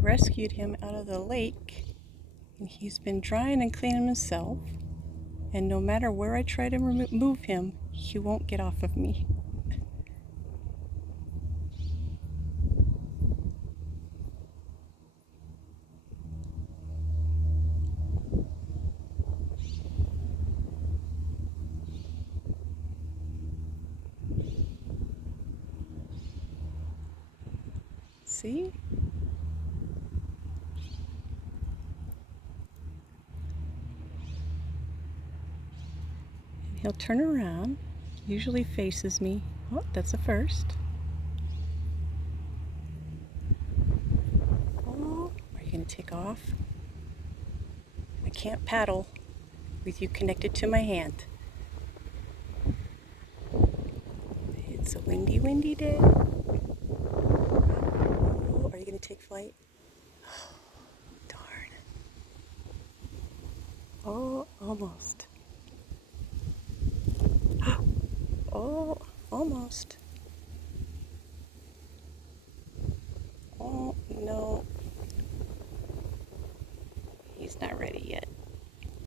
rescued him out of the lake, and he's been drying and cleaning himself, and no matter where I try to move him, he won't get off of me. See? And he'll turn around, usually faces me. Oh, that's a first. Oh, are you going to take off? I can't paddle with you connected to my hand. It's a windy, windy day. Oh, are you going to take flight? Oh, darn. Oh, almost. Oh, almost.